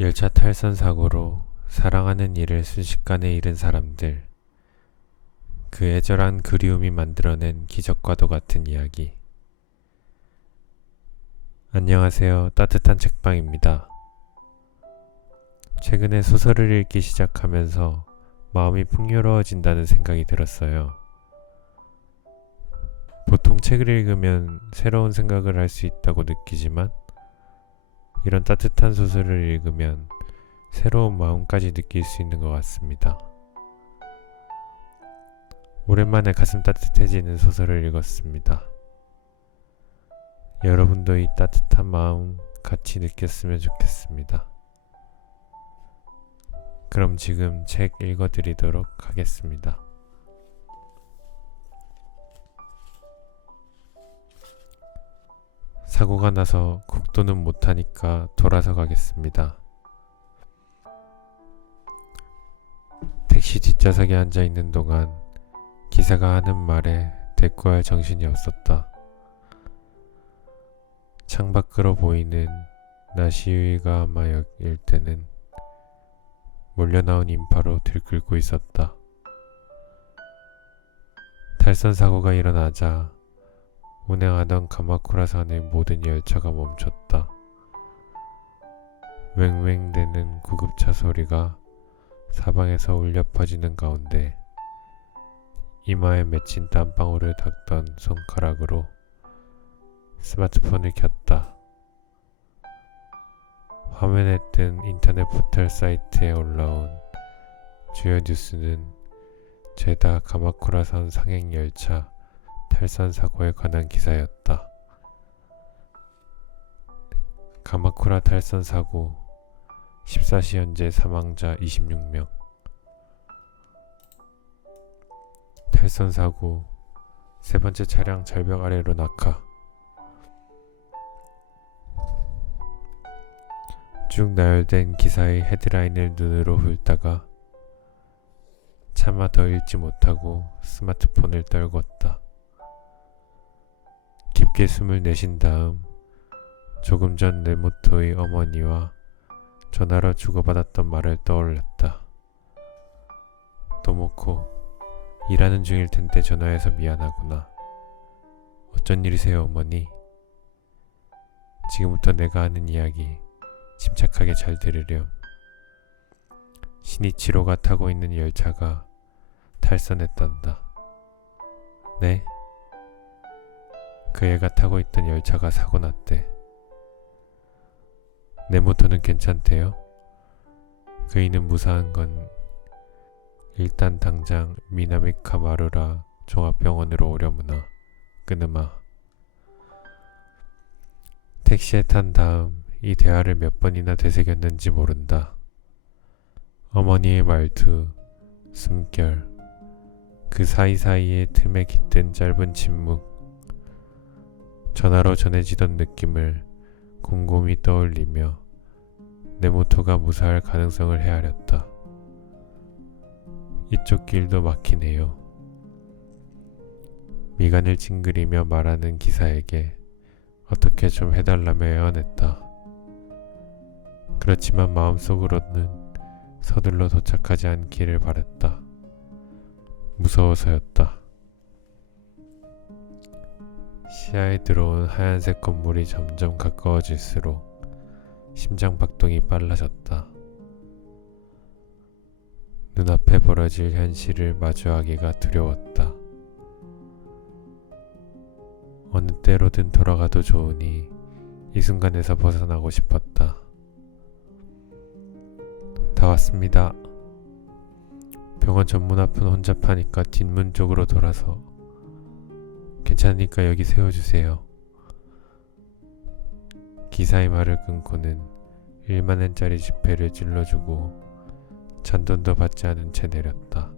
열차 탈선 사고로 사랑하는 이를 순식간에 잃은 사람들, 그 애절한 그리움이 만들어낸 기적과도 같은 이야기. 안녕하세요. 따뜻한 책방입니다. 최근에 소설을 읽기 시작하면서 마음이 풍요로워진다는 생각이 들었어요. 보통 책을 읽으면 새로운 생각을 할 수 있다고 느끼지만 이런 따뜻한 소설을 읽으면 새로운 마음까지 느낄 수 있는 것 같습니다. 오랜만에 가슴 따뜻해지는 소설을 읽었습니다. 여러분도 이 따뜻한 마음 같이 느꼈으면 좋겠습니다. 그럼 지금 책 읽어드리도록 하겠습니다. 사고가 나서 국도는 못하니까 돌아서 가겠습니다. 택시 뒷좌석에 앉아있는 동안 기사가 하는 말에 대꾸할 정신이 없었다. 창밖으로 보이는 낮 시위가 아마 여길 때는 몰려나온 인파로 들끓고 있었다. 탈선 사고가 일어나자 운행하던 가마쿠라산의 모든 열차가 멈췄다. 웽웽대는 구급차 소리가 사방에서 울려 퍼지는 가운데 이마에 맺힌 땀방울을 닦던 손가락으로 스마트폰을 켰다. 화면에 뜬 인터넷 포털 사이트에 올라온 주요 뉴스는 죄다 가마쿠라산 상행열차 탈선 사고에 관한 기사였다. 가마쿠라 탈선 사고 14시 현재 사망자 26명. 탈선 사고 세 번째 차량 절벽 아래로 낙하. 쭉 나열된 기사의 헤드라인을 눈으로 훑다가 차마 더 읽지 못하고 스마트폰을 떨궜다. 깊게 숨을 내쉰 다음 조금 전 네모토의 어머니와 전화로 주고받았던 말을 떠올렸다. 도모코, 일하는 중일 텐데 전화해서 미안하구나. 어쩐 일이세요, 어머니? 지금부터 내가 하는 이야기 침착하게 잘 들으렴. 신이치로가 타고 있는 열차가 탈선했단다. 네? 그 애가 타고 있던 열차가 사고 났대. 내 모토는 괜찮대요? 그이는 무사한 건 일단 당장 미나미카 마루라 종합병원으로 오려무나. 끊으마. 택시에 탄 다음 이 대화를 몇 번이나 되새겼는지 모른다. 어머니의 말투, 숨결, 그 사이사이의 틈에 깃든 짧은 침묵, 전화로 전해지던 느낌을 곰곰이 떠올리며 내 모토가 무사할 가능성을 헤아렸다. 이쪽 길도 막히네요. 미간을 찡그리며 말하는 기사에게 어떻게 좀 해달라며 애원했다. 그렇지만 마음속으로는 서둘러 도착하지 않기를 바랬다. 무서워서였다. 시야에 들어온 하얀색 건물이 점점 가까워질수록 심장 박동이 빨라졌다. 눈앞에 벌어질 현실을 마주하기가 두려웠다. 어느 때로든 돌아가도 좋으니 이 순간에서 벗어나고 싶었다. 다 왔습니다. 병원 전문 앞은 혼자 파니까 뒷문 쪽으로 돌아서. 괜찮으니까 여기 세워주세요. 기사의 말을 끊고는 1만엔짜리 지폐를 찔러주고 잔돈도 받지 않은 채 내렸다.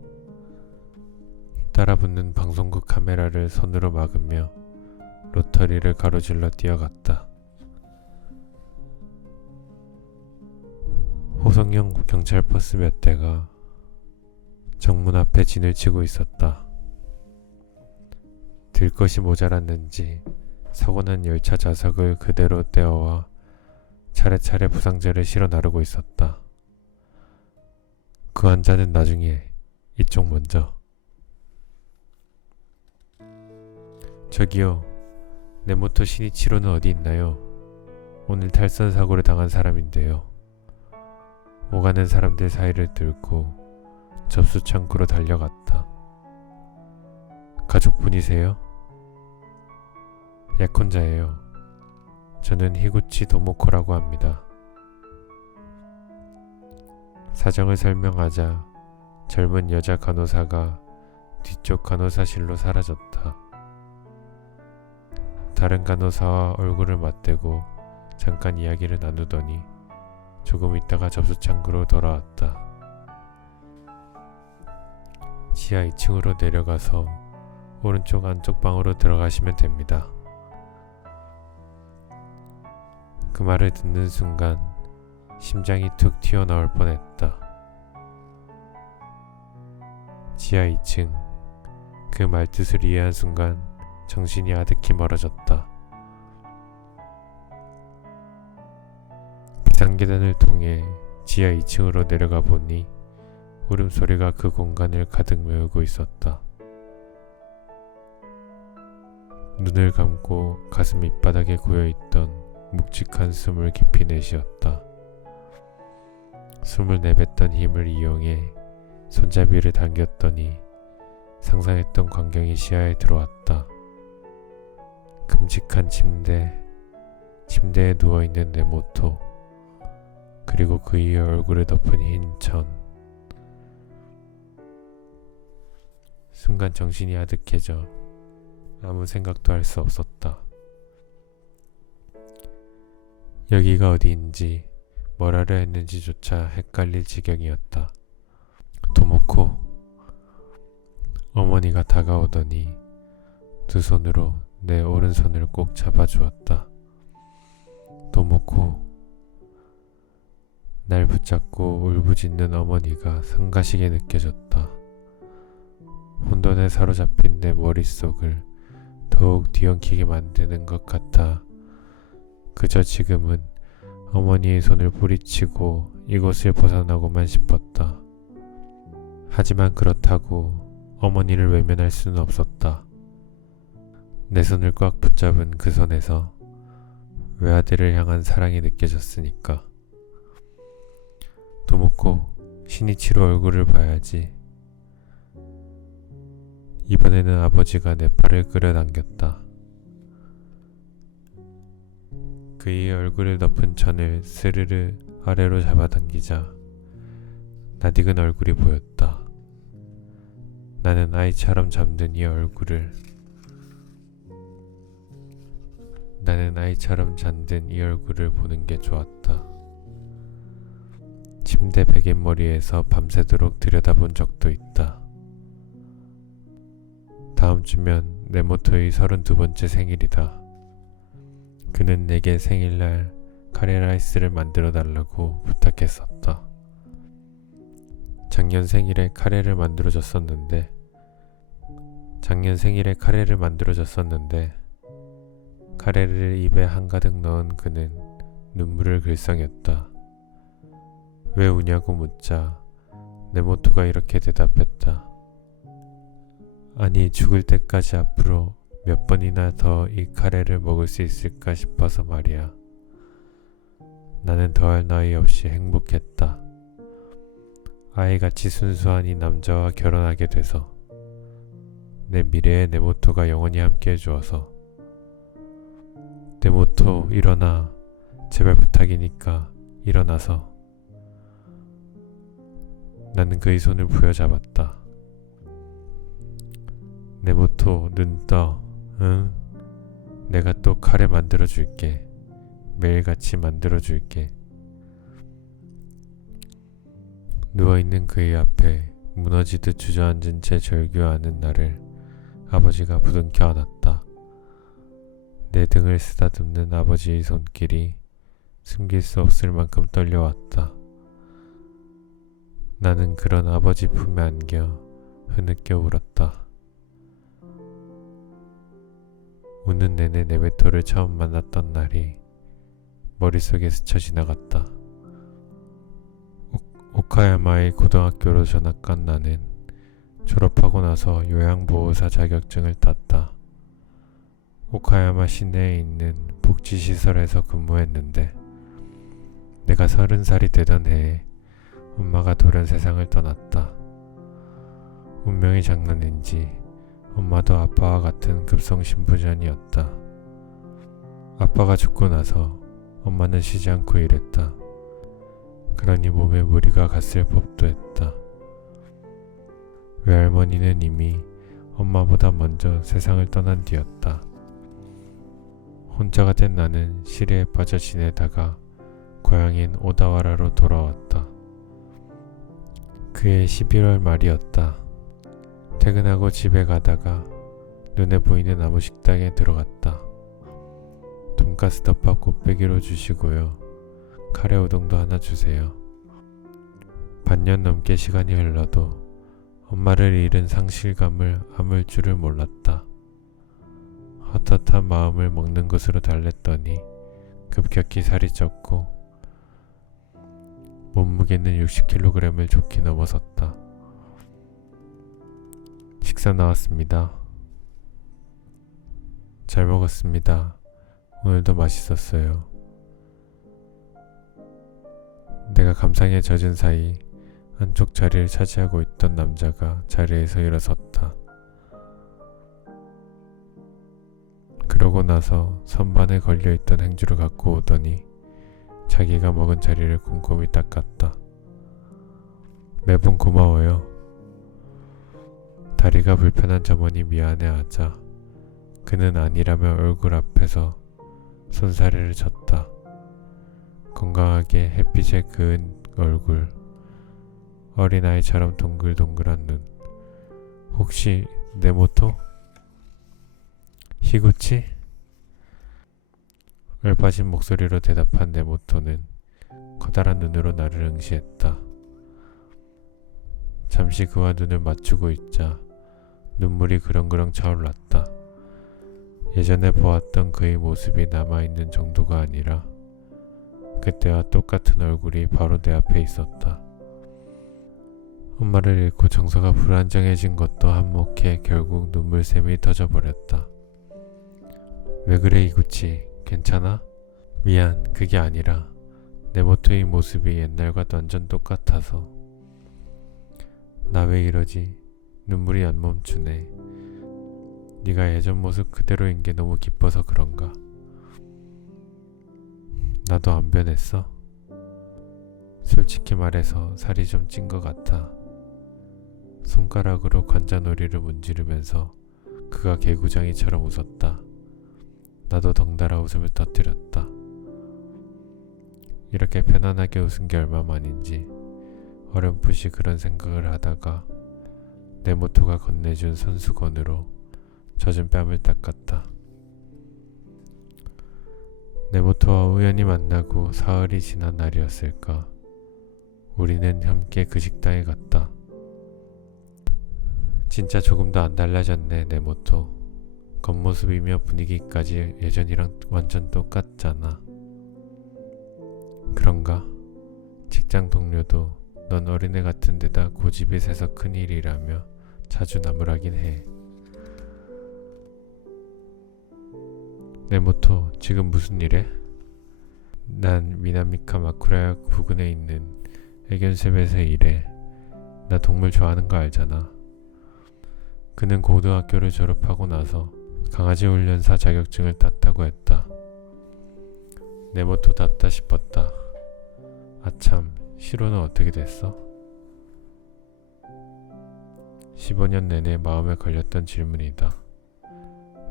따라붙는 방송국 카메라를 손으로 막으며 로터리를 가로질러 뛰어갔다. 호성형 경찰 버스 몇 대가 정문 앞에 진을 치고 있었다. 들 것이 모자랐는지 사고난 열차 좌석을 그대로 떼어와 차 차례차례 부상자를 실어 나르고 있었다. 그 환자는 나중에 이쪽 먼저. 저기요, 네모토 시니치로는 어디 있나요? 오늘 탈선 사고를 당한 사람인데요. 오가는 사람들 사이를 뚫고 접수 창구로 달려갔다. 가족분이세요? 약혼자예요. 저는 히구치 도모코라고 합니다. 사정을 설명하자 젊은 여자 간호사가 뒤쪽 간호사실로 사라졌다. 다른 간호사와 얼굴을 맞대고 잠깐 이야기를 나누더니 조금 있다가 접수 창구로 돌아왔다. 지하 2층으로 내려가서 오른쪽 안쪽 방으로 들어가시면 됩니다. 그 말을 듣는 순간 심장이 툭 튀어나올 뻔했다. 지하 2층. 그 말뜻을 이해한 순간 정신이 아득히 멀어졌다. 비상계단을 통해 지하 2층으로 내려가 보니 울음소리가 그 공간을 가득 메우고 있었다. 눈을 감고 가슴 밑바닥에 고여있던 묵직한 숨을 깊이 내쉬었다. 숨을 내뱉던 힘을 이용해 손잡이를 당겼더니 상상했던 광경이 시야에 들어왔다. 큼직한 침대에 누워있는 네모토, 그리고 그 위에 얼굴을 덮은 흰 천. 순간 정신이 아득해져 아무 생각도 할 수 없었다. 여기가 어디인지 뭘 하려 했는지조차 헷갈릴 지경이었다. 도모코. 어머니가 다가오더니 두 손으로 내 오른손을 꼭 잡아주었다. 도모코. 날 붙잡고 울부짖는 어머니가 성가시게 느껴졌다. 혼돈에 사로잡힌 내 머릿속을 더욱 뒤엉키게 만드는 것 같아 그저 지금은 어머니의 손을 뿌리치고 이곳을 벗어나고만 싶었다. 하지만 그렇다고 어머니를 외면할 수는 없었다. 내 손을 꽉 붙잡은 그 손에서 외아들을 향한 사랑이 느껴졌으니까. 도모코, 시니치로 얼굴을 봐야지. 이번에는 아버지가 내 팔을 끌어당겼다. 그의 얼굴을 덮은 천을 스르르 아래로 잡아당기자 낯익은 얼굴이 보였다. 나는 아이처럼 잠든 이 얼굴을 보는 게 좋았다. 침대 베갯머리에서 밤새도록 들여다본 적도 있다. 다음 주면 네모토의 32번째 생일이다. 그는 내게 생일날 카레라이스를 만들어 달라고 부탁했었다. 작년 생일에 카레를 만들어줬었는데 카레를 입에 한가득 넣은 그는 눈물을 글썽였다. 왜 우냐고 묻자 네모토가 이렇게 대답했다. 아니, 죽을 때까지 앞으로 몇 번이나 더 이 카레를 먹을 수 있을까 싶어서 말이야. 나는 더할 나위 없이 행복했다. 아이같이 순수한 이 남자와 결혼하게 돼서, 내 미래의 네모토가 영원히 함께 해주어서. 네모토, 일어나. 제발 부탁이니까 일어나서. 나는 그의 손을 부여잡았다. 네모토, 눈 떠. 응? 내가 또 카레 만들어줄게. 매일같이 만들어줄게. 누워있는 그의 앞에 무너지듯 주저앉은 채 절규하는 나를 아버지가 부둥켜 안았다. 내 등을 쓰다듬는 아버지의 손길이 숨길 수 없을 만큼 떨려왔다. 나는 그런 아버지 품에 안겨 흐느껴 울었다. 우는 내내 네모토를 처음 만났던 날이 머릿속에 스쳐 지나갔다. 오카야마의 고등학교로 전학 간 나는 졸업하고 나서 요양보호사 자격증을 땄다. 오카야마 시내에 있는 복지시설에서 근무했는데 내가 30살이 되던 해에 엄마가 돌연 세상을 떠났다. 운명이 장난인지 엄마도 아빠와 같은 급성심부전이었다. 아빠가 죽고 나서 엄마는 쉬지 않고 일했다. 그러니 몸에 무리가 갔을 법도 했다. 외할머니는 이미 엄마보다 먼저 세상을 떠난 뒤였다. 혼자가 된 나는 시리에 빠져 지내다가 고향인 오다와라로 돌아왔다. 그해 11월 말이었다. 퇴근하고 집에 가다가 눈에 보이는 아무 식당에 들어갔다. 돈가스 덮밥 곱빼기로 주시고요. 카레 우동도 하나 주세요. 반년 넘게 시간이 흘러도 엄마를 잃은 상실감을 아물 줄을 몰랐다. 헛헛한 마음을 먹는 것으로 달랬더니 급격히 살이 쪘고 몸무게는 60kg을 좋게 넘어섰다. 식사 나왔습니다. 잘 먹었습니다. 오늘도 맛있었어요. 내가 감상에 젖은 사이 한쪽 자리를 차지하고 있던 남자가 자리에서 일어섰다. 그러고 나서 선반에 걸려있던 행주를 갖고 오더니 자기가 먹은 자리를 꼼꼼히 닦았다. 매번 고마워요. 다리가 불편한 점원이 미안해하자 그는 아니라며 얼굴 앞에서 손사래를 쳤다. 건강하게 햇빛에 그은 얼굴, 어린아이처럼 동글동글한 눈. 혹시 네모토? 히구치? 얼빠진 목소리로 대답한 네모토는 커다란 눈으로 나를 응시했다. 잠시 그와 눈을 맞추고 있자 눈물이 그렁그렁 차올랐다. 예전에 보았던 그의 모습이 남아있는 정도가 아니라 그때와 똑같은 얼굴이 바로 내 앞에 있었다. 엄마를 잃고 정서가 불안정해진 것도 한몫해 결국 눈물샘이 터져버렸다. 왜 그래 이구치? 괜찮아? 미안, 그게 아니라 네모토의 모습이 옛날과 완전 똑같아서. 나 왜 이러지? 눈물이 안 멈추네. 네가 예전 모습 그대로인 게 너무 기뻐서 그런가? 나도 안 변했어? 솔직히 말해서 살이 좀 찐 것 같아. 손가락으로 관자놀이를 문지르면서 그가 개구장이처럼 웃었다. 나도 덩달아 웃음을 터뜨렸다. 이렇게 편안하게 웃은 게 얼마만인지 어렴풋이 그런 생각을 하다가 네모토가 건네준 손수건으로 젖은 뺨을 닦았다. 네모토와 우연히 만나고 사흘이 지난 날이었을까. 우리는 함께 그 식당에 갔다. 진짜 조금도 안 달라졌네, 네모토. 겉모습이며 분위기까지 예전이랑 완전 똑같잖아. 그런가? 직장 동료도 넌 어린애 같은 데다 고집이 세서 큰일이라며 자주 나무라긴 해. 네모토, 지금 무슨 일해? 난 미나미카 마쿠라역 부근에 있는 애견샘에서 일해. 나 동물 좋아하는 거 알잖아. 그는 고등학교를 졸업하고 나서 강아지 훈련사 자격증을 땄다고 했다. 네모토답다 싶었다. 아참, 시로는 어떻게 됐어? 15년 내내 마음에 걸렸던 질문이다.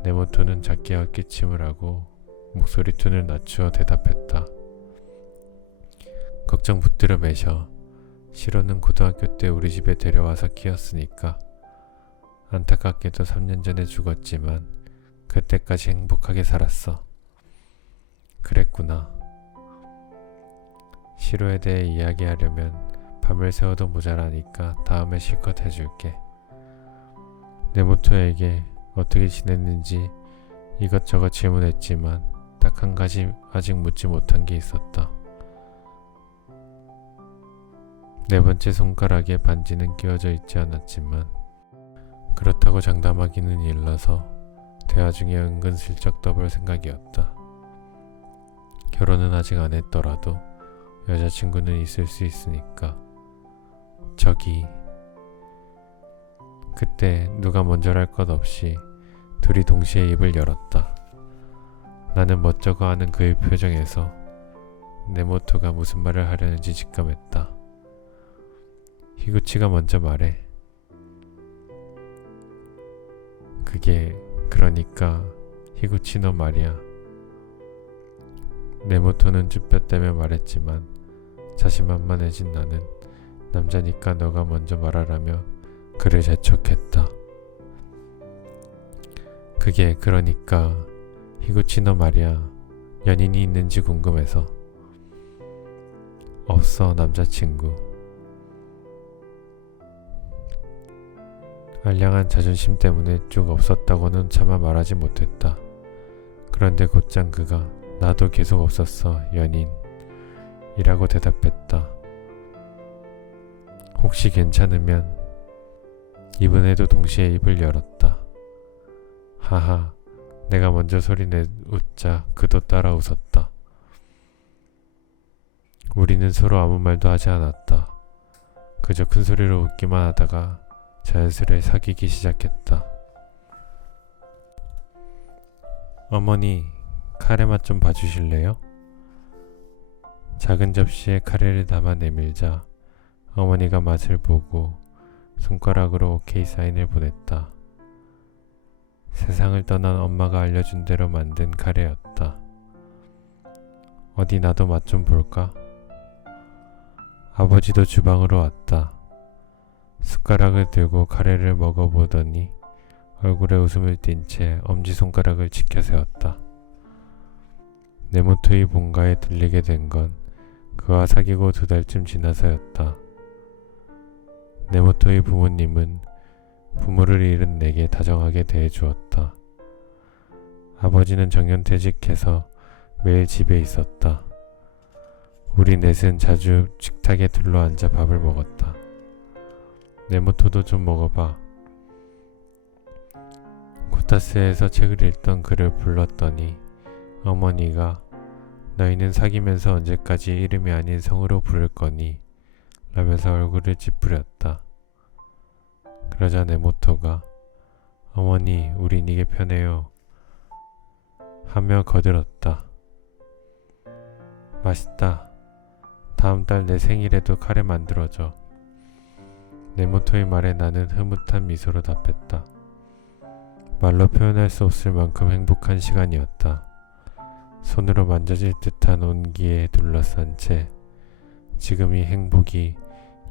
네모토는 작게 헛기침을 하고 목소리 톤을 낮추어 대답했다. 걱정 붙들어 매셔. 시로는 고등학교 때 우리 집에 데려와서 키웠으니까. 안타깝게도 3년 전에 죽었지만 그때까지 행복하게 살았어. 그랬구나. 시로에 대해 이야기하려면 밤을 새워도 모자라니까 다음에 실컷 해줄게. 네모토에게 어떻게 지냈는지 이것저것 질문했지만 딱 한 가지 아직 묻지 못한 게 있었다. 네 번째 손가락에 반지는 끼워져 있지 않았지만 그렇다고 장담하기는 일러서 대화 중에 은근슬쩍 떠볼 생각이었다. 결혼은 아직 안 했더라도 여자친구는 있을 수 있으니까. 저기. 그때 누가 먼저랄 것 없이 둘이 동시에 입을 열었다. 나는 멋쩍어 하는 그의 표정에서 네모토가 무슨 말을 하려는지 직감했다. 히구치가 먼저 말해. 그게 그러니까 히구치 너 말이야. 네모토는 쭈뼛대며 말했지만 자신만만해진 나는 남자니까 너가 먼저 말하라며 그를 재촉했다. 그게 그러니까 히구치 너 말이야. 연인이 있는지 궁금해서. 없어 남자친구. 알량한 자존심 때문에 쭉 없었다고는 차마 말하지 못했다. 그런데 곧장 그가 나도 계속 없었어 연인 이라고 대답했다. 혹시 괜찮으면. 이번에도 동시에 입을 열었다. 하하. 내가 먼저 소리내 웃자 그도 따라 웃었다. 우리는 서로 아무 말도 하지 않았다. 그저 큰 소리로 웃기만 하다가 자연스레 사귀기 시작했다. 어머니, 카레 맛 좀 봐주실래요? 작은 접시에 카레를 담아 내밀자 어머니가 맛을 보고 손가락으로 오케이 사인을 보냈다. 세상을 떠난 엄마가 알려준 대로 만든 카레였다. 어디 나도 맛 좀 볼까? 아버지도 주방으로 왔다. 숟가락을 들고 카레를 먹어보더니 얼굴에 웃음을 띤 채 엄지손가락을 치켜 세웠다. 네모토의 본가에 들리게 된 건 그와 사귀고 2달쯤 지나서였다. 네모토의 부모님은 부모를 잃은 내게 다정하게 대해주었다. 아버지는 정년퇴직해서 매일 집에 있었다. 우리 넷은 자주 식탁에 둘러앉아 밥을 먹었다. 네모토도 좀 먹어봐. 코타스에서 책을 읽던 그를 불렀더니 어머니가 너희는 사귀면서 언제까지 이름이 아닌 성으로 부를 거니? 라면서 얼굴을 찌푸렸다. 그러자 네모토가 어머니 우린 이게 편해요 하며 거들었다. 맛있다. 다음 달 내 생일에도 카레 만들어줘. 네모토의 말에 나는 흐뭇한 미소로 답했다. 말로 표현할 수 없을 만큼 행복한 시간이었다. 손으로 만져질 듯한 온기에 둘러싼 채 지금 이 행복이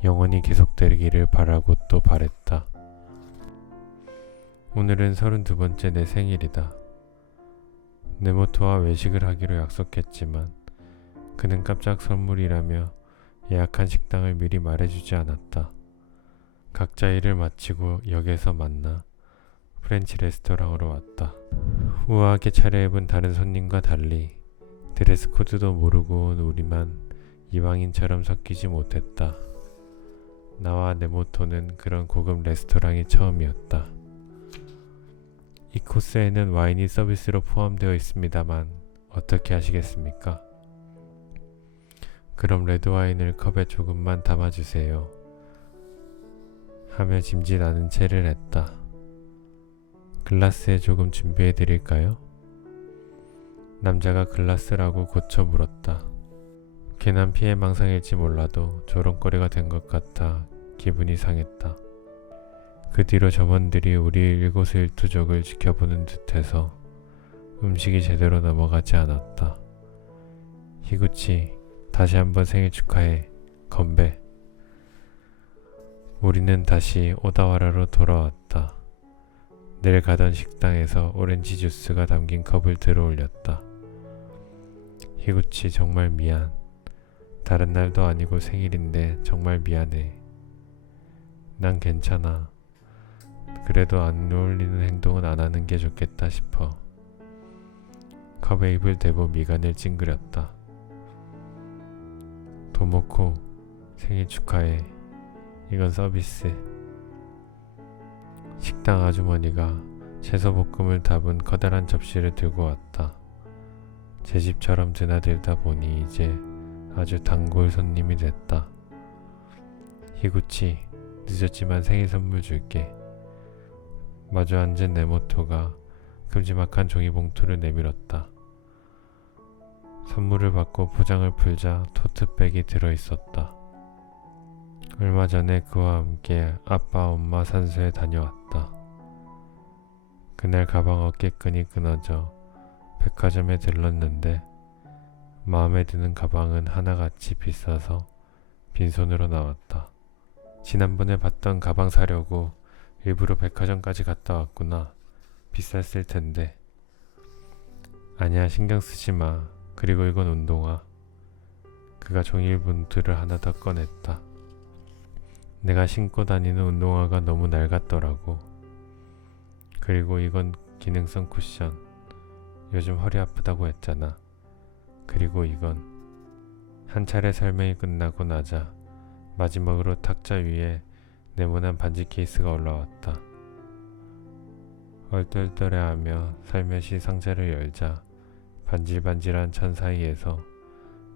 영원히 계속되기를 바라고 또 바랬다. 오늘은 32번째 내 생일이다. 네모토와 외식을 하기로 약속했지만 그는 깜짝 선물이라며 예약한 식당을 미리 말해주지 않았다. 각자 일을 마치고 역에서 만나 프렌치 레스토랑으로 왔다. 우아하게 차려입은 다른 손님과 달리 드레스 코드도 모르고 온 우리만 이방인처럼 섞이지 못했다. 나와 네모토는 그런 고급 레스토랑이 처음이었다. 이 코스에는 와인이 서비스로 포함되어 있습니다만 어떻게 하시겠습니까? 그럼 레드와인을 컵에 조금만 담아주세요. 하며 짐짓하는 채를 했다. 글라스에 조금 준비해 드릴까요? 남자가 글라스라고 고쳐 물었다. 괜한 피해망상일지 몰라도 조롱거리가 된 것 같아 기분이 상했다. 그 뒤로 점원들이 우리 일거수일투족을 지켜보는 듯해서 음식이 제대로 넘어가지 않았다. 히구치, 다시 한번 생일 축하해. 건배. 우리는 다시 오다와라로 돌아왔다. 늘 가던 식당에서 오렌지 주스가 담긴 컵을 들어 올렸다. 히구치 정말 미안. 다른 날도 아니고 생일인데 정말 미안해. 난 괜찮아. 그래도 안 어울리는 행동은 안 하는 게 좋겠다 싶어. 컵에 입을 대고 미간을 찡그렸다. 도모코, 생일 축하해. 이건 서비스. 식당 아주머니가 채소볶음을 담은 커다란 접시를 들고 왔다. 제 집처럼 드나들다 보니 이제 아주 단골 손님이 됐다. 히구치, 늦었지만 생일 선물 줄게. 마주 앉은 네모토가 큼지막한 종이봉투를 내밀었다. 선물을 받고 포장을 풀자 토트백이 들어있었다. 얼마 전에 그와 함께 아빠 엄마 산소에 다녀왔다. 그날 가방 어깨끈이 끊어져 백화점에 들렀는데 마음에 드는 가방은 하나같이 비싸서 빈손으로 나왔다. 지난번에 봤던 가방 사려고 일부러 백화점까지 갔다 왔구나. 비쌌을 텐데. 아니야, 신경 쓰지 마. 그리고 이건 운동화. 그가 종이 봉투를 하나 더 꺼냈다. 내가 신고 다니는 운동화가 너무 낡았더라고. 그리고 이건 기능성 쿠션. 요즘 허리 아프다고 했잖아. 그리고 이건 한 차례 설명이 끝나고 나자 마지막으로 탁자 위에 네모난 반지 케이스가 올라왔다. 얼떨떨해하며 살며시 상자를 열자 반질반질한 천 사이에서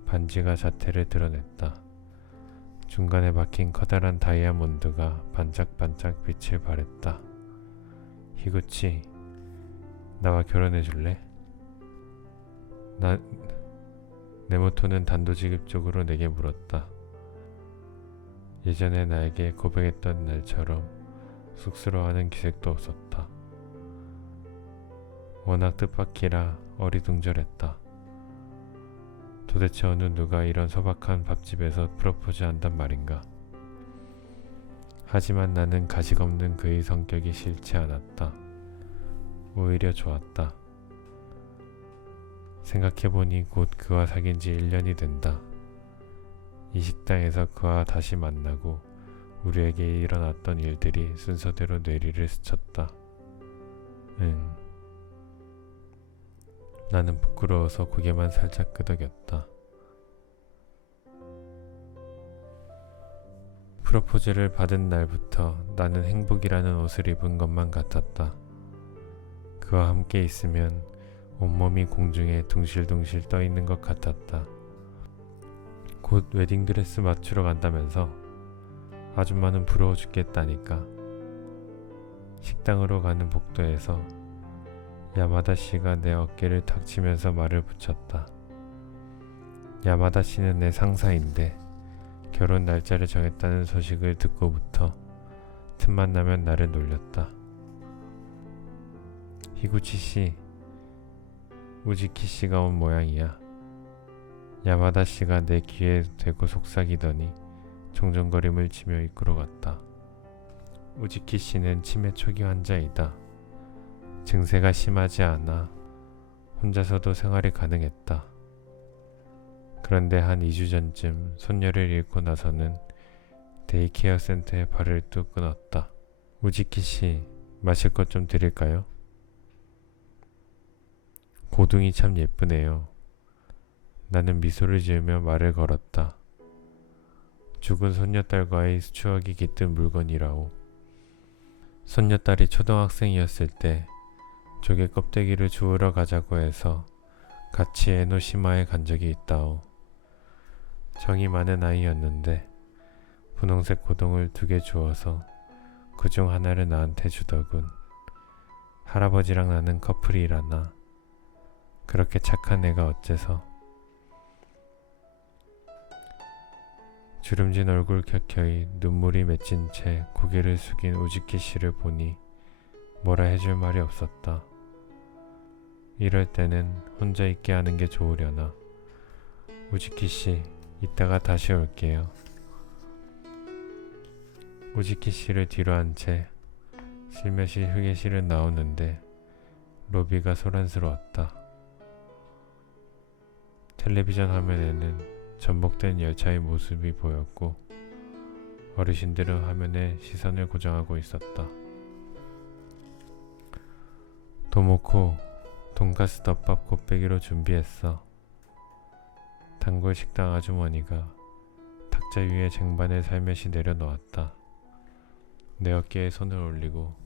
반지가 자태를 드러냈다. 중간에 박힌 커다란 다이아몬드가 반짝반짝 빛을 발했다. 히구치, 나와 결혼해줄래? 네모토는 단도직입적으로 내게 물었다. 예전에 나에게 고백했던 날처럼 쑥스러워하는 기색도 없었다. 워낙 뜻밖이라 어리둥절했다. 도대체 어느 누가 이런 소박한 밥집에서 프로포즈 한단 말인가. 하지만 나는 가식 없는 그의 성격이 싫지 않았다. 오히려 좋았다. 생각해보니 곧 그와 사귄 지 1년이 된다. 이 식당에서 그와 다시 만나고 우리에게 일어났던 일들이 순서대로 뇌리를 스쳤다. 나는 부끄러워서 고개만 살짝 끄덕였다. 프로포즈를 받은 날부터 나는 행복이라는 옷을 입은 것만 같았다. 그와 함께 있으면 온몸이 공중에 둥실둥실 떠있는 것 같았다. 곧 웨딩드레스 맞추러 간다면서? 아줌마는 부러워 죽겠다니까. 식당으로 가는 복도에서 야마다 씨가 내 어깨를 탁 치면서 말을 붙였다. 야마다 씨는 내 상사인데 결혼 날짜를 정했다는 소식을 듣고부터 틈만 나면 나를 놀렸다. 히구치 씨, 우지키 씨가 온 모양이야. 야마다 씨가 내 귀에 대고 속삭이더니 종종거림을 치며 이끌어갔다. 우지키 씨는 치매 초기 환자이다. 증세가 심하지 않아 혼자서도 생활이 가능했다. 그런데 한 2주 전쯤 손녀를 잃고 나서는 데이케어 센터에 발을 뚝 끊었다. 우지키 씨, 마실 것 좀 드릴까요? 고둥이 참 예쁘네요. 나는 미소를 지으며 말을 걸었다. 죽은 손녀딸과의 추억이 깃든 물건이라오. 손녀딸이 초등학생이었을 때 조개 껍데기를 주우러 가자고 해서 같이 에노시마에 간 적이 있다오. 정이 많은 아이였는데 분홍색 고동을 2개 주어서 그중 하나를 나한테 주더군. 할아버지랑 나는 커플이라나. 그렇게 착한 애가 어째서. 주름진 얼굴 켜켜이 눈물이 맺힌 채 고개를 숙인 우지키 씨를 보니 뭐라 해줄 말이 없었다. 이럴 때는 혼자 있게 하는 게 좋으려나. 우지키 씨, 이따가 다시 올게요. 우지키 씨를 뒤로 한 채 슬며시 휴게실을 나오는데 로비가 소란스러웠다. 텔레비전 화면에는 전복된 열차의 모습이 보였고 어르신들은 화면에 시선을 고정하고 있었다. 도모코, 돈가스 덮밥 곱빼기로 준비했어. 단골 식당 아주머니가 탁자 위에 쟁반을 살며시 내려놓았다. 내 어깨에 손을 올리고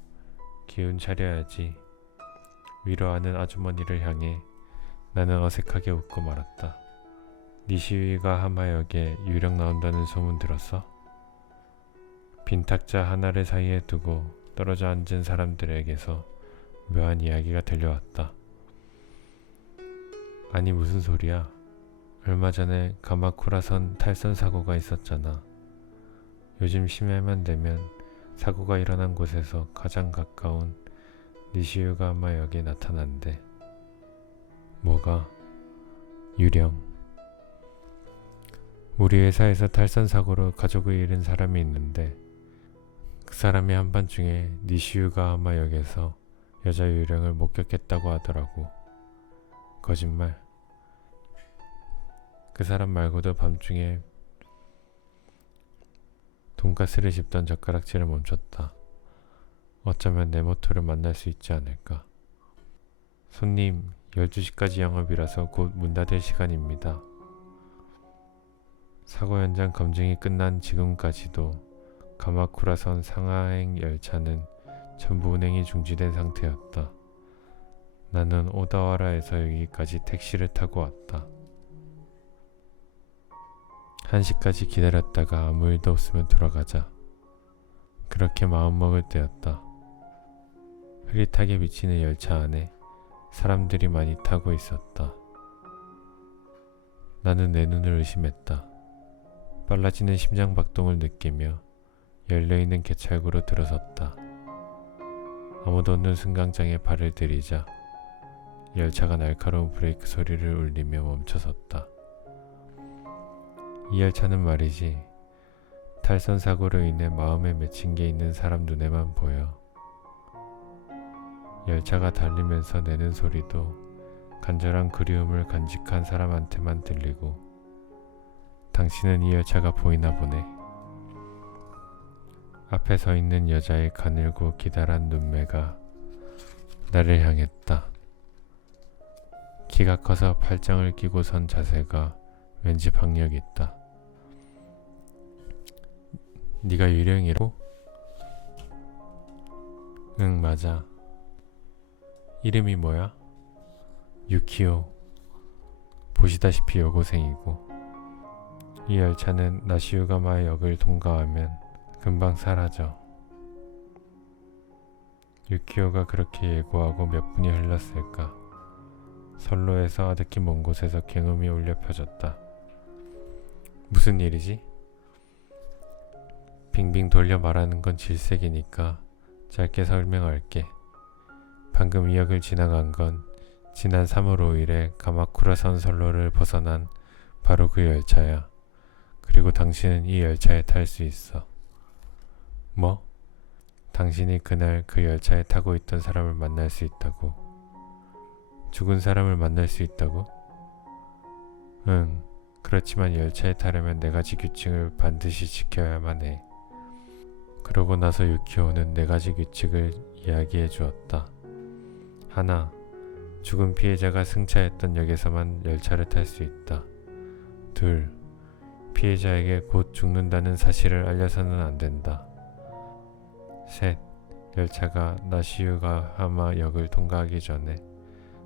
기운 차려야지 위로하는 아주머니를 향해 나는 어색하게 웃고 말았다. 니시위가 하마역에 유령 나온다는 소문 들었어? 빈 탁자 하나를 사이에 두고 떨어져 앉은 사람들에게서 묘한 이야기가 들려왔다. 아니 무슨 소리야? 얼마 전에 가마쿠라선 탈선 사고가 있었잖아. 요즘 심해만 되면 사고가 일어난 곳에서 가장 가까운 니시유가마역에 나타난대. 뭐가? 유령. 우리 회사에서 탈선 사고로 가족을 잃은 사람이 있는데 그 사람이 한밤중에 니시유가마역에서 여자 유령을 목격했다고 하더라고. 거짓말. 그 사람 말고도 밤중에 돈가스를 씹던 젓가락질을 멈췄다. 어쩌면 내 모토를 만날 수 있지 않을까. 손님, 12시까지 영업이라서 곧 문 닫을 시간입니다. 사고 현장 검증이 끝난 지금까지도 가마쿠라선 상하행 열차는 전부 운행이 중지된 상태였다. 나는 오다와라에서 여기까지 택시를 타고 왔다. 1시까지 기다렸다가 아무 일도 없으면 돌아가자. 그렇게 마음먹을 때였다. 흐릿하게 비치는 열차 안에 사람들이 많이 타고 있었다. 나는 내 눈을 의심했다. 빨라지는 심장박동을 느끼며 열려있는 개찰구로 들어섰다. 아무도 없는 승강장에 발을 들이자 열차가 날카로운 브레이크 소리를 울리며 멈춰섰다. 이 열차는 말이지, 탈선 사고로 인해 마음에 맺힌 게 있는 사람 눈에만 보여. 열차가 달리면서 내는 소리도 간절한 그리움을 간직한 사람한테만 들리고, 당신은 이 열차가 보이나 보네. 앞에 서 있는 여자의 가늘고 기다란 눈매가 나를 향했다. 키가 커서 팔짱을 끼고 선 자세가 왠지 박력 있다. 네가 유령이라고? 응, 맞아. 이름이 뭐야? 유키오. 보시다시피 여고생이고. 이 열차는 나시유가마 역을 통과하면 금방 사라져. 유키오가 그렇게 예고하고 몇 분이 흘렀을까. 선로에서 아득히 먼 곳에서 굉음이 울려 펴졌다. 무슨 일이지? 빙빙 돌려 말하는 건 질색이니까 짧게 설명할게. 방금 이 역을 지나간 건 지난 3월 5일에 가마쿠라선 선로를 벗어난 바로 그 열차야. 그리고 당신은 이 열차에 탈 수 있어. 뭐? 당신이 그날 그 열차에 타고 있던 사람을 만날 수 있다고. 죽은 사람을 만날 수 있다고? 응, 그렇지만 열차에 타려면 4가지 규칙을 반드시 지켜야만 해. 그러고 나서 유키오는 4가지 규칙을 이야기해 주었다. 하나, 죽은 피해자가 승차했던 역에서만 열차를 탈 수 있다. 둘, 피해자에게 곧 죽는다는 사실을 알려서는 안 된다. 셋, 열차가 나시유가하마 역을 통과하기 전에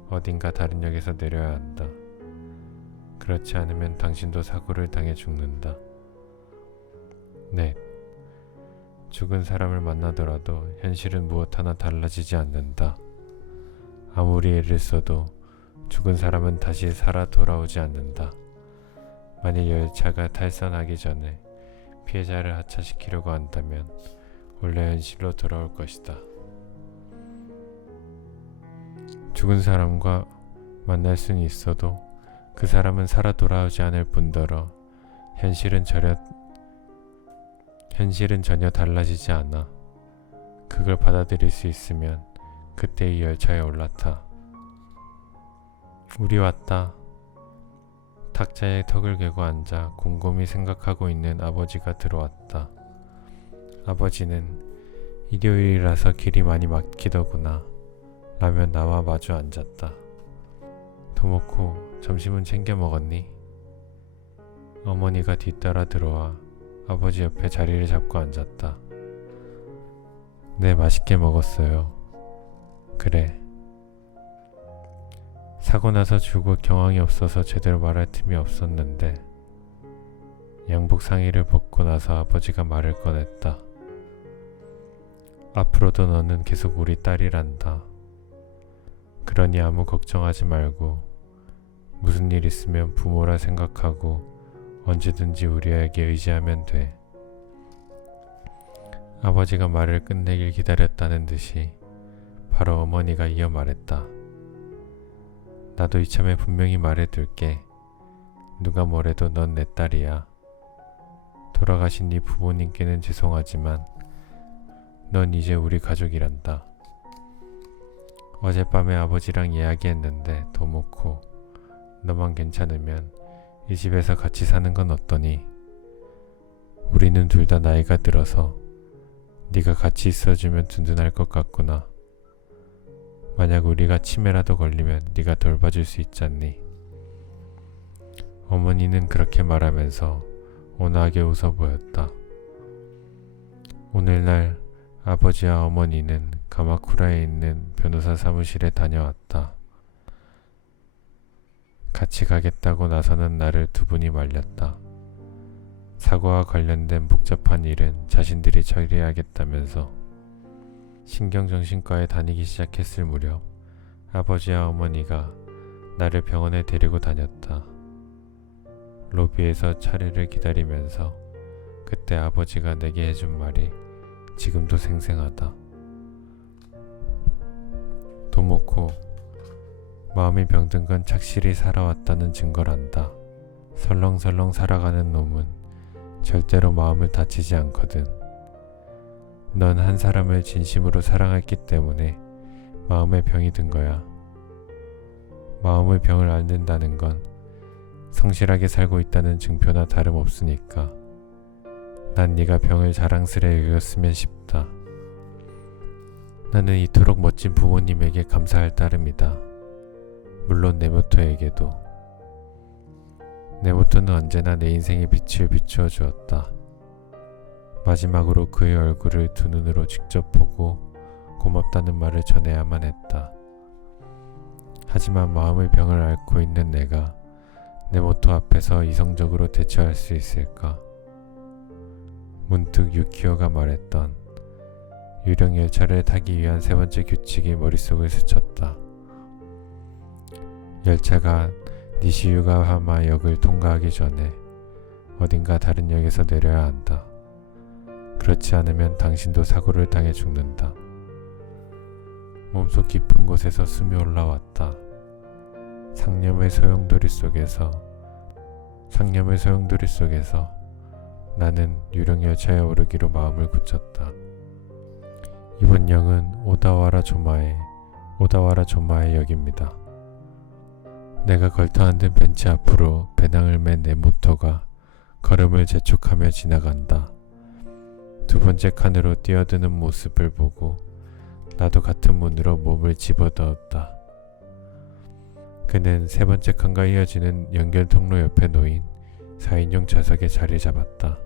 어딘가 다른 역에서 내려야 한다. 그렇지 않으면 당신도 사고를 당해 죽는다. 넷, 죽은 사람을 만나더라도 현실은 무엇 하나 달라지지 않는다. 아무리 애를 써도 죽은 사람은 다시 살아 돌아오지 않는다. 만약 열차가 탈선하기 전에 피해자를 하차시키려고 한다면 원래 현실로 돌아올 것이다. 죽은 사람과 만날 수는 있어도 그 사람은 살아 돌아오지 않을 뿐더러 현실은 전혀 달라지지 않아. 그걸 받아들일 수 있으면 그때 이 열차에 올라타. 우리 왔다. 탁자에 턱을 괴고 앉아 곰곰이 생각하고 있는 아버지가 들어왔다. 아버지는 일요일이라서 길이 많이 막히더구나 라며 나와 마주 앉았다. 도모코, 점심은 챙겨 먹었니? 어머니가 뒤따라 들어와 아버지 옆에 자리를 잡고 앉았다. 네, 맛있게 먹었어요. 그래. 사고 나서 죽을 경황이 없어서 제대로 말할 틈이 없었는데 양복 상의를 벗고 나서 아버지가 말을 꺼냈다. 앞으로도 너는 계속 우리 딸이란다. 그러니 아무 걱정하지 말고 무슨 일 있으면 부모라 생각하고 언제든지 우리에게 의지하면 돼. 아버지가 말을 끝내길 기다렸다는 듯이 바로 어머니가 이어 말했다. 나도 이참에 분명히 말해둘게. 누가 뭐래도 넌 내 딸이야. 돌아가신 네 부모님께는 죄송하지만 넌 이제 우리 가족이란다. 어젯밤에 아버지랑 이야기했는데 도모코, 너만 괜찮으면 이 집에서 같이 사는 건 어떠니? 우리는 둘 다 나이가 들어서 네가 같이 있어주면 든든할 것 같구나. 만약 우리가 치매라도 걸리면 네가 돌봐줄 수 있잖니. 어머니는 그렇게 말하면서 온화하게 웃어 보였다. 오늘날 아버지와 어머니는 가마쿠라에 있는 변호사 사무실에 다녀왔다. 같이 가겠다고 나서는 나를 두 분이 말렸다. 사고와 관련된 복잡한 일은 자신들이 처리하겠다면서. 신경정신과에 다니기 시작했을 무렵 아버지와 어머니가 나를 병원에 데리고 다녔다. 로비에서 차례를 기다리면서 그때 아버지가 내게 해준 말이 지금도 생생하다. 도모코, 마음이 병든 건 착실히 살아왔다는 증거란다. 설렁설렁 살아가는 놈은 절대로 마음을 다치지 않거든. 넌 한 사람을 진심으로 사랑했기 때문에 마음에 병이 든 거야. 마음의 병을 앓는다는 건 성실하게 살고 있다는 증표나 다름없으니까 난 네가 병을 자랑스레 여겼으면 싶다. 나는 이토록 멋진 부모님에게 감사할 따름이다. 물론 네모토에게도. 네모토는 언제나 내 인생의 빛을 비추어 주었다. 마지막으로 그의 얼굴을 두 눈으로 직접 보고 고맙다는 말을 전해야만 했다. 하지만 마음의 병을 앓고 있는 내가 네모토 앞에서 이성적으로 대처할 수 있을까? 문득 유키오가 말했던 유령 열차를 타기 위한 세 번째 규칙이 머릿속을 스쳤다. 열차가 니시유가하마 역을 통과하기 전에 어딘가 다른 역에서 내려야 한다. 그렇지 않으면 당신도 사고를 당해 죽는다. 몸속 깊은 곳에서 숨이 올라왔다. 상념의 소용돌이 속에서 나는 유령열차에 오르기로 마음을 굳혔다. 이번 역은 오다와라 조마의 역입니다. 내가 걸터앉은 벤치 앞으로 배낭을 맨 네모토가 걸음을 재촉하며 지나간다. 두 번째 칸으로 뛰어드는 모습을 보고 나도 같은 문으로 몸을 집어넣었다. 그는 세 번째 칸과 이어지는 연결 통로 옆에 놓인 4인용 좌석에 자리 잡았다.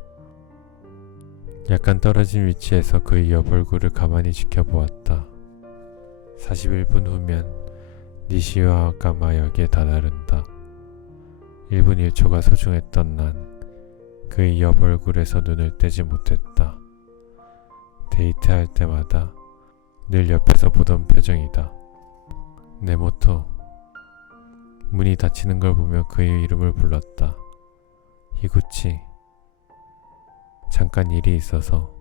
약간 떨어진 위치에서 그의 옆 얼굴을 가만히 지켜보았다. 41분 후면 니시유가마역에 다다른다. 1분 1초가 소중했던 난 그의 옆 얼굴에서 눈을 떼지 못했다. 데이트할 때마다 늘 옆에서 보던 표정이다. 네모토. 문이 닫히는 걸 보며 그의 이름을 불렀다. 히구치. 잠깐 일이 있어서.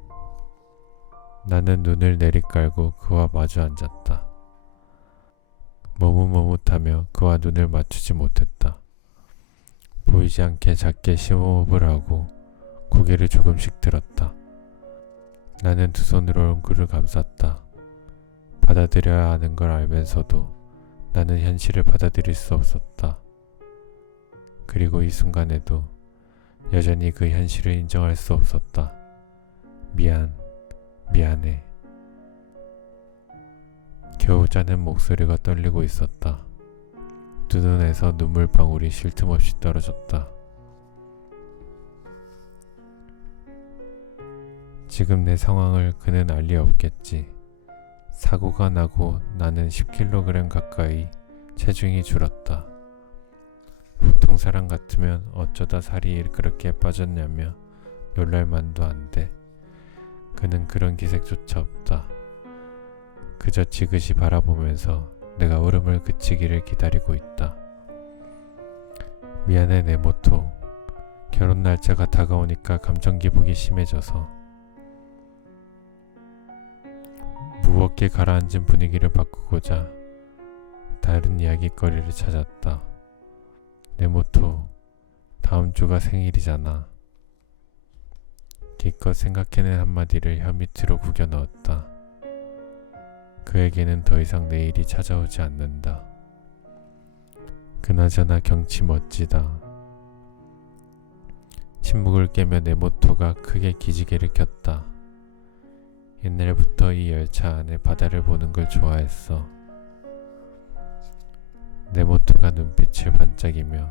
나는 눈을 내리깔고 그와 마주 앉았다. 머뭇머뭇하며 그와 눈을 맞추지 못했다. 보이지 않게 작게 심호흡을 하고 고개를 조금씩 들었다. 나는 두 손으로 얼굴을 감쌌다. 받아들여야 하는 걸 알면서도 나는 현실을 받아들일 수 없었다. 그리고 이 순간에도 여전히 그 현실을 인정할 수 없었다. 미안해. 겨우 자는 목소리가 떨리고 있었다. 두 눈에서 눈물방울이 쉴 틈 없이 떨어졌다. 지금 내 상황을 그는 알 리 없겠지. 사고가 나고 나는 10kg 가까이 체중이 줄었다. 보통 사람 같으면 어쩌다 살이 그렇게 빠졌냐며 놀랄 만도 한데 그는 그런 기색조차 없다. 그저 지그시 바라보면서 내가 울음을 그치기를 기다리고 있다. 미안해 내 모토. 결혼 날짜가 다가오니까 감정 기복이 심해져서 무겁게 가라앉은 분위기를 바꾸고자 다른 이야기거리를 찾았다. 내 모토, 다음 주가 생일이잖아. 기껏 생각해낸 한마디를 혀 밑으로 구겨 넣었다. 그에게는 더 이상 내일이 찾아오지 않는다. 그나저나 경치 멋지다. 침묵을 깨며 내 모토가 크게 기지개를 켰다. 옛날부터 이 열차 안에 바다를 보는 걸 좋아했어. 내 모토가 눈빛을 반짝이며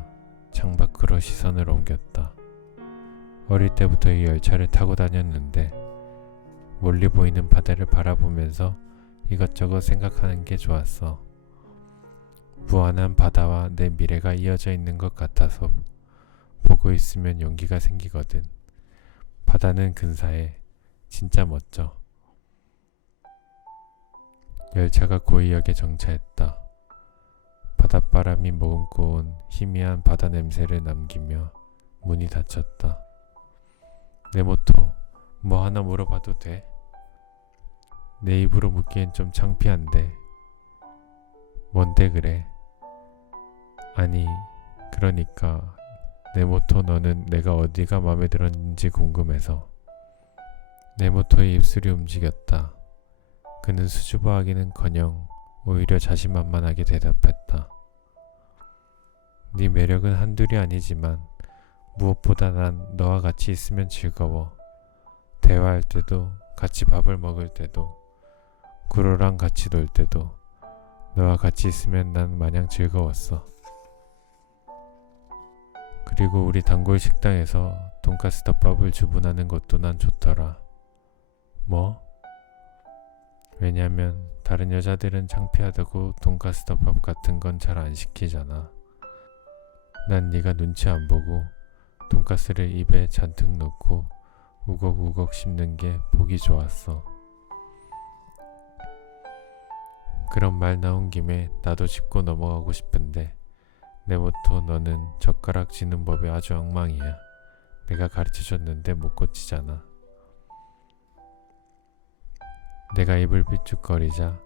창밖으로 시선을 옮겼다. 어릴 때부터 이 열차를 타고 다녔는데 멀리 보이는 바다를 바라보면서 이것저것 생각하는 게 좋았어. 무한한 바다와 내 미래가 이어져 있는 것 같아서 보고 있으면 용기가 생기거든. 바다는 근사해. 진짜 멋져. 열차가 고이역에 정차했다. 바닷바람이 머금고 온 희미한 바다 냄새를 남기며 문이 닫혔다. 내 모토, 뭐 하나 물어봐도 돼? 내 입으로 묻기엔 좀 창피한데. 뭔데 그래? 아니, 그러니까 내 모토 너는 내가 어디가 마음에 들었는지 궁금해서. 내 모토의 입술이 움직였다. 그는 수줍어하기는커녕 오히려 자신만만하게 대답했다. 네 매력은 한둘이 아니지만 무엇보다 난 너와 같이 있으면 즐거워. 대화할 때도, 같이 밥을 먹을 때도, 구로랑 같이 놀 때도 너와 같이 있으면 난 마냥 즐거웠어. 그리고 우리 단골 식당에서 돈가스 덮밥을 주문하는 것도 난 좋더라. 뭐? 왜냐면 다른 여자들은 창피하다고 돈가스 덮밥 같은 건 잘 안 시키잖아. 난 네가 눈치 안 보고 돈가스를 입에 잔뜩 넣고 우걱우걱 씹는 게 보기 좋았어. 그런 말 나온 김에 나도 짚고 넘어가고 싶은데 내 모토 너는 젓가락 쥐는 법이 아주 엉망이야. 내가 가르쳐줬는데 못 고치잖아. 내가 입을 삐죽거리자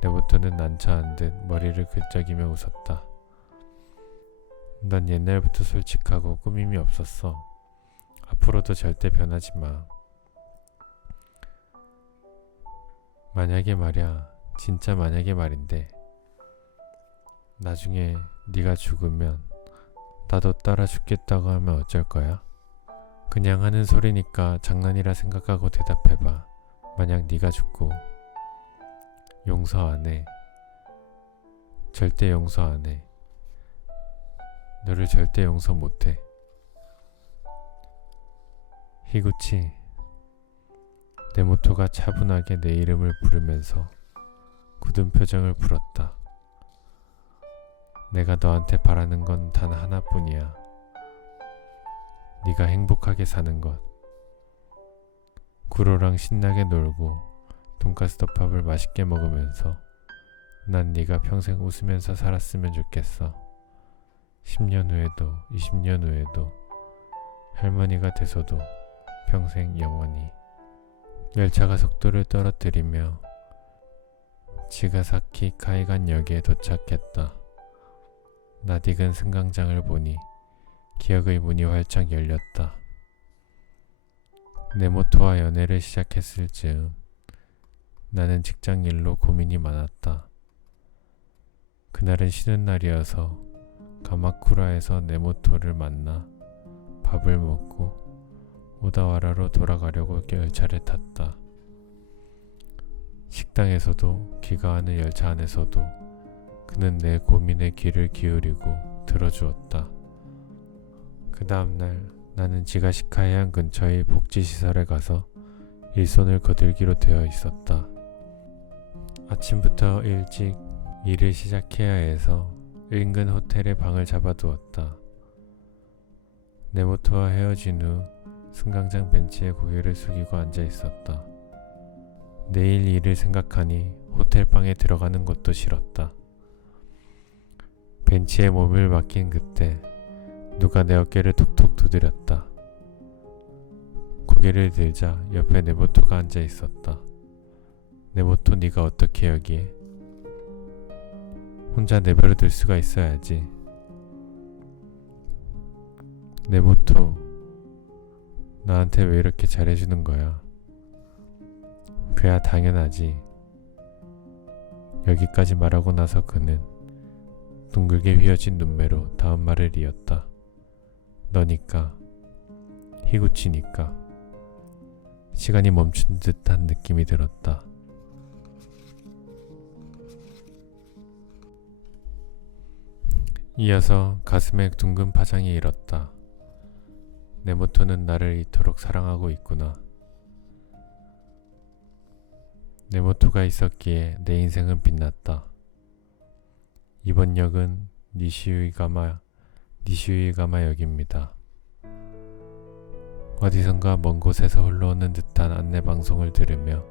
내 모토는 난처한 듯 머리를 긁적이며 웃었다. 넌 옛날부터 솔직하고 꾸밈이 없었어. 앞으로도 절대 변하지 마. 만약에 말야, 진짜 만약에 말인데 나중에 네가 죽으면 나도 따라 죽겠다고 하면 어쩔 거야? 그냥 하는 소리니까 장난이라 생각하고 대답해봐. 만약 네가 죽고 용서 안 해. 절대 용서 안 해. 너를 절대 용서 못 해. 히구치. 내 모토가 차분하게 내 이름을 부르면서 굳은 표정을 풀었다. 내가 너한테 바라는 건 단 하나뿐이야. 네가 행복하게 사는 것. 구로랑 신나게 놀고 돈가스 덮밥을 맛있게 먹으면서 난 네가 평생 웃으면서 살았으면 좋겠어. 10년 후에도 20년 후에도 할머니가 돼서도 평생 영원히. 열차가 속도를 떨어뜨리며 지가사키 카이간 역에 도착했다. 낯익은 승강장을 보니 기억의 문이 활짝 열렸다. 내 모토와 연애를 시작했을 즈음 나는 직장 일로 고민이 많았다. 그날은 쉬는 날이어서 가마쿠라에서 내 모토를 만나 밥을 먹고 오다와라로 돌아가려고 열차를 탔다. 식당에서도 귀가하는 열차 안에서도 그는 내 고민에 귀를 기울이고 들어주었다. 그 다음날 나는 지가시카해안 근처의 복지시설에 가서 일손을 거들기로 되어 있었다. 아침부터 일찍 일을 시작해야 해서 인근 호텔에 방을 잡아두었다. 네모토와 헤어진 후 승강장 벤치에 고개를 숙이고 앉아 있었다. 내일 일을 생각하니 호텔 방에 들어가는 것도 싫었다. 벤치에 몸을 맡긴 그때 누가 내 어깨를 톡톡 두드렸다. 고개를 들자 옆에 네모토가 앉아 있었다. 네모토, 네가 어떻게 여기에? 혼자 내버려 둘 수가 있어야지. 네모토, 나한테 왜 이렇게 잘해주는 거야? 그야 당연하지. 여기까지 말하고 나서 그는 둥글게 휘어진 눈매로 다음 말을 이었다. 너니까, 히구치니까. 시간이 멈춘 듯한 느낌이 들었다. 이어서 가슴에 둥근 파장이 일었다. 네모토는 나를 이토록 사랑하고 있구나. 네모토가 있었기에 내 인생은 빛났다. 이번 역은 니시우이가마 역입니다. 어디선가 먼 곳에서 흘러오는 듯한 안내방송을 들으며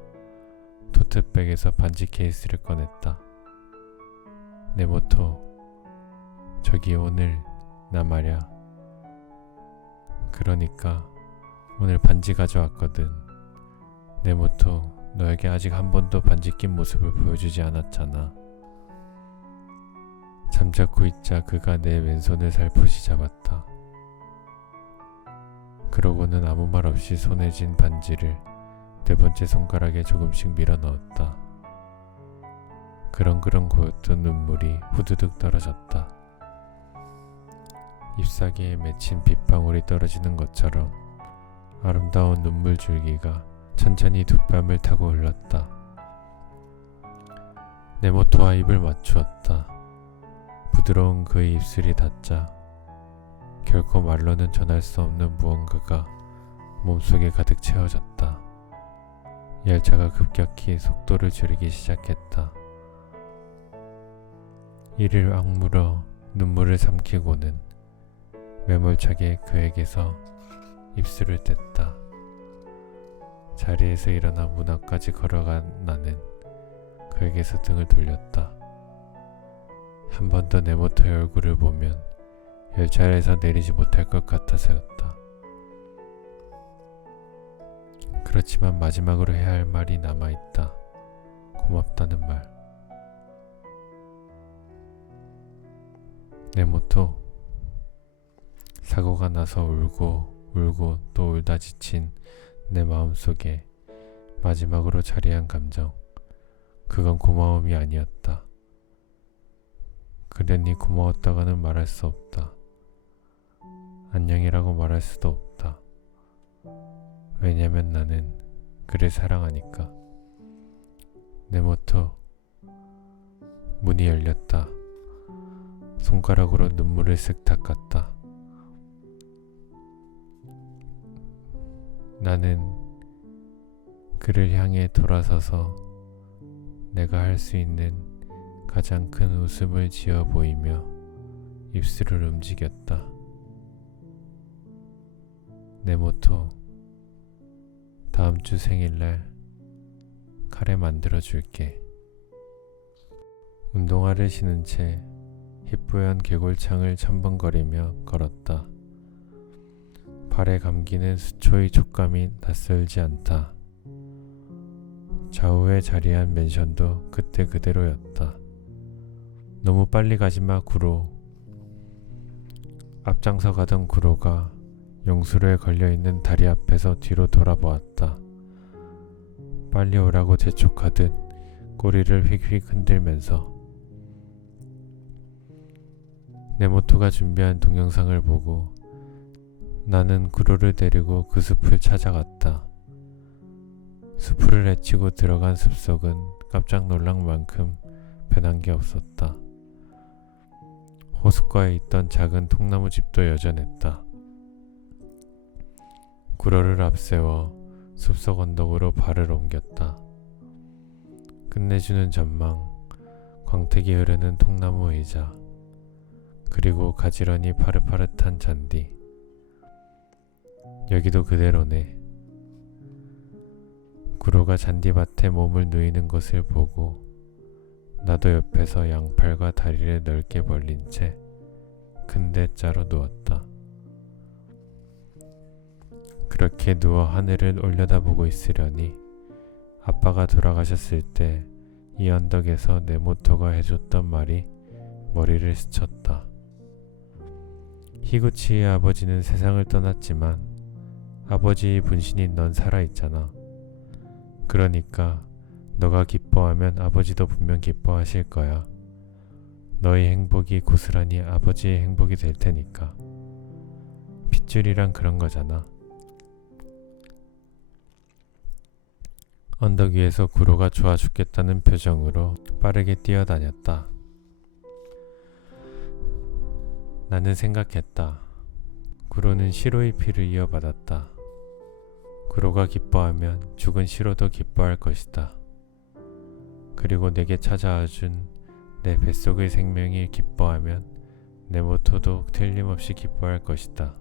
토트백에서 반지 케이스를 꺼냈다. 네모토, 저기 오늘 나 말야. 그러니까 오늘 반지 가져왔거든. 네모토, 너에게 아직 한 번도 반지 낀 모습을 보여주지 않았잖아. 잠자코 있자 그가 내 왼손을 살포시 잡았다. 그러고는 아무 말 없이 손에 쥔 반지를 네 번째 손가락에 조금씩 밀어 넣었다. 그렁그렁 고였던 눈물이 후두둑 떨어졌다. 잎사귀에 맺힌 빗방울이 떨어지는 것처럼 아름다운 눈물 줄기가 천천히 두 뺨을 타고 흘렀다. 네모토와 입을 맞추었다. 부드러운 그의 입술이 닿자 결코 말로는 전할 수 없는 무언가가 몸속에 가득 채워졌다. 열차가 급격히 속도를 줄이기 시작했다. 이를 악물어 눈물을 삼키고는 매몰차게 그에게서 입술을 뗐다. 자리에서 일어나 문 앞까지 걸어간 나는 그에게서 등을 돌렸다. 한 번 더 네모토의 얼굴을 보면 열차에서 내리지 못할 것 같아서였다. 그렇지만 마지막으로 해야 할 말이 남아있다. 고맙다는 말. 네모토, 사고가 나서 울고 또 울다 지친 내 마음속에 마지막으로 자리한 감정, 그건 고마움이 아니었다. 그러니 고마웠다가는 말할 수 없다. 안녕이라고 말할 수도 없다. 왜냐면 나는 그를 사랑하니까. 네모토, 문이 열렸다. 손가락으로 눈물을 쓱 닦았다. 나는 그를 향해 돌아서서 내가 할 수 있는 가장 큰 웃음을 지어 보이며 입술을 움직였다. 네모토, 다음 주 생일날 카레 만들어 줄게. 운동화를 신은 채 희뿌연 개골창을 첨벙거리며 걸었다. 발에 감기는 수초의 촉감이 낯설지 않다. 좌우에 자리한 맨션도 그때 그대로였다. 너무 빨리 가지마 구로. 앞장서 가던 구로가 용수로에 걸려있는 다리 앞에서 뒤로 돌아보았다. 빨리 오라고 재촉하듯 꼬리를 휙휙 흔들면서. 네모토가 준비한 동영상을 보고 나는 구로를 데리고 그 숲을 찾아갔다. 숲을 헤치고 들어간 숲속은 깜짝 놀랄 만큼 변한 게 없었다. 호숫가에 있던 작은 통나무 집도 여전했다. 구로를 앞세워 숲속 언덕으로 발을 옮겼다. 끝내주는 전망, 광택이 흐르는 통나무 의자, 그리고 가지런히 파릇파릇한 잔디. 여기도 그대로네. 구로가 잔디밭에 몸을 누이는 것을 보고 나도 옆에서 양팔과 다리를 넓게 벌린 채 큰 대자로 누웠다. 그렇게 누워 하늘을 올려다보고 있으려니 아빠가 돌아가셨을 때 이 언덕에서 내 모토가 해줬던 말이 머리를 스쳤다. 희구치의 아버지는 세상을 떠났지만 아버지의 분신인 넌 살아있잖아. 그러니까 너가 기뻐하면 아버지도 분명 기뻐하실 거야. 너의 행복이 고스란히 아버지의 행복이 될 테니까. 핏줄이란 그런 거잖아. 언덕 위에서 구로가 좋아 죽겠다는 표정으로 빠르게 뛰어다녔다. 나는 생각했다. 구로는 시로의 피를 이어받았다. 구로가 기뻐하면 죽은 시로도 기뻐할 것이다. 그리고 내게 찾아와준 내 뱃속의 생명이 기뻐하면 내 모토도 틀림없이 기뻐할 것이다.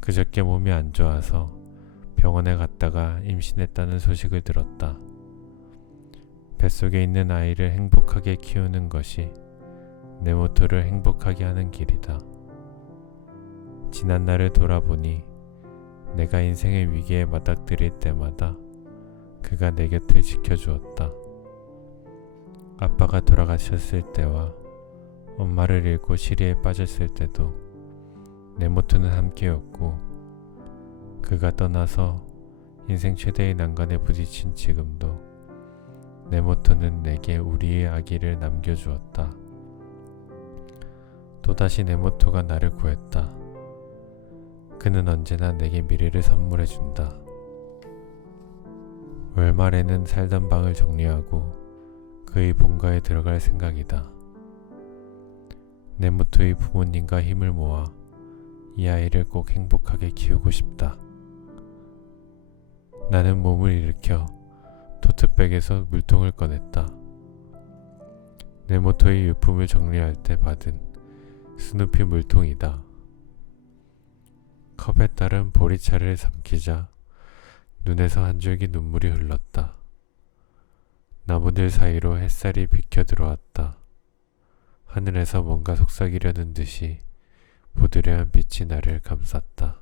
그저께 몸이 안 좋아서 병원에 갔다가 임신했다는 소식을 들었다. 뱃속에 있는 아이를 행복하게 키우는 것이 내 모토를 행복하게 하는 길이다. 지난 날을 돌아보니 내가 인생의 위기에 맞닥뜨릴 때마다 그가 내 곁을 지켜주었다. 아빠가 돌아가셨을 때와 엄마를 잃고 시리에 빠졌을 때도 내 모토는 함께였고, 그가 떠나서 인생 최대의 난관에 부딪힌 지금도 내 모토는 내게 우리의 아기를 남겨주었다. 또다시 내 모토가 나를 구했다. 그는 언제나 내게 미래를 선물해준다. 월말에는 살던 방을 정리하고 그의 본가에 들어갈 생각이다. 내 모토의 부모님과 힘을 모아 이 아이를 꼭 행복하게 키우고 싶다. 나는 몸을 일으켜 토트백에서 물통을 꺼냈다. 내 모토의 유품을 정리할 때 받은 스누피 물통이다. 컵에 따른 보리차를 삼키자 눈에서 한 줄기 눈물이 흘렀다. 나무들 사이로 햇살이 비켜 들어왔다. 하늘에서 뭔가 속삭이려는 듯이 부드러운 빛이 나를 감쌌다.